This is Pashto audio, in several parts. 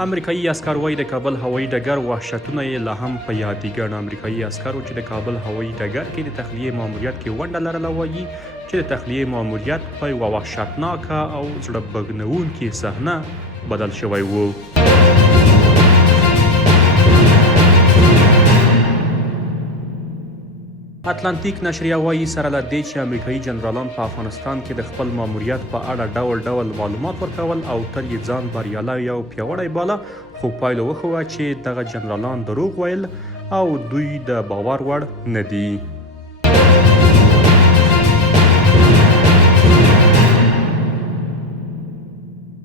امریکایي عسکر وایي د کابل هوایي ډګر وحشتونه یې لا هم په یاد دي. ګڼ امریکایي عسکرو چې د کابل هوایي ډګر کې د تخلیې ماموریت کې ونډه لرله وایي چې د تخلیې ماموریت په یوه وحشتناکه او زړه بګنونکې صحنه بدل شوی و. اتلانتیک نشریه وایي سره له دې چې امریکایي جنرالان په افغانستان کې د خپل ماموریت په اړه ډول ډول معلومات ورکول او تل یې ځان بریالی او پیاوړی باله، خو پایله وښوده چې دغه جنرالان دروغ ویل او دوی د باور وړ نه دي.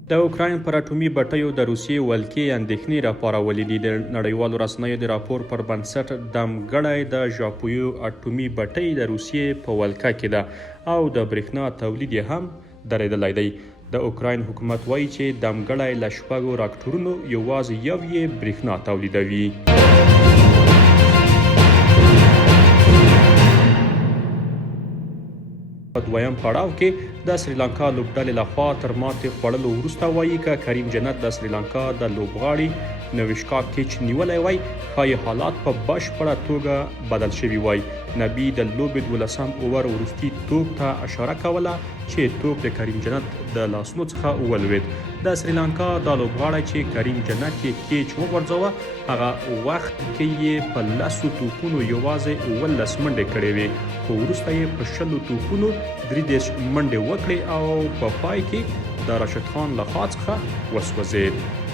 د اوکراین پر اټومي بټیو د روسیې ولکې اندېښنې راپارولې دي. د نړیوالو رسنیو د راپور پر بنسټ دمګړی د ژاپویو اټومي بټۍ د روسیې په ولکه کې ده او د برېښنا تولید یې هم درېدلی دی. د اوکراین حکومت وایي چې دمګړی له 6 راکټورونو یوازې یو یې برېښنا تولیدوي. په دویم پړاو کې د سریلانکا لوبډلې لخوا تر ماتې خوړلو وروسته وایي که کریم جنت د سریلانکا د لوبغاړي نوشکا کیچ نیولی وای، ښایي حالات په بشپړه توګه بدل شوي وای. نبي د لوبې 12 اوور وروستي توپ ته اشاره کوله چې توپ د کریم جنت د لاسونو څخه ولوید. د سریلانکا د لوبغاړی چې کریم جنت یې کیچ وغورځوه، هغه وخت کې یې په 10 توپونو یوازې 19 منډې کړې وې، خو وروسته یې په 20 توپونو 33 منډې وکړې او په پای کې د راشد خان له خوا څخه وسوځېد.